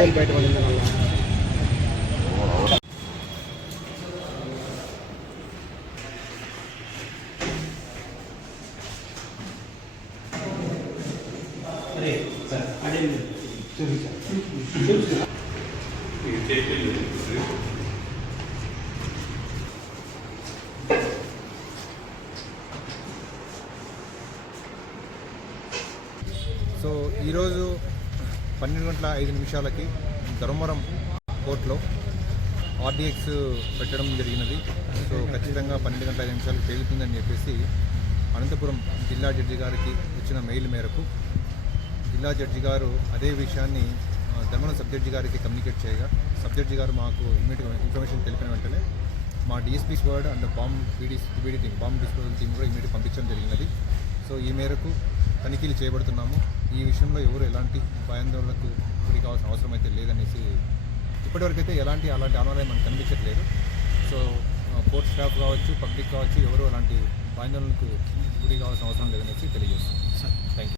File బయటపడింది వల్ల. So ఈరోజు 12:05 ధర్మవరం కోర్టులో ఆర్డీఎక్స్ పెట్టడం జరిగినది. సో ఖచ్చితంగా 12:05 తేలుతుందని చెప్పేసి అనంతపురం జిల్లా జడ్జి గారికి వచ్చిన మెయిల్ మేరకు జిల్లా జడ్జి గారు అదే విషయాన్ని ధర్మవరం సబ్ జడ్జి గారికి కమ్యూనికేట్ చేయగా సబ్ జడ్జి గారు మాకు ఇమీడియట్ ఇన్ఫర్మేషన్ తెలిపిన వెంటనే మా DSP squad and CBD team bomb disposal team కూడా ఇమీడియట్ పంపించడం జరిగినది. సో ఈ మేరకు తనిఖీలు చేయబడుతున్నాము. ఈ విషయంలో ఎవరు ఎలాంటి భయాందోళనకు గురి కావాల్సిన అవసరం అయితే లేదనేసి ఇప్పటివరకైతే అలాంటి ఆనవాళ్ళే మనకు కనిపించట్లేదు. సో కోర్ట్ స్టాఫ్ కావచ్చు, పబ్లిక్ కావచ్చు, ఎవరు అలాంటి భయాందోళనకు గురి కావాల్సిన అవసరం లేదనేసి తెలియజేస్తాం. Thank you.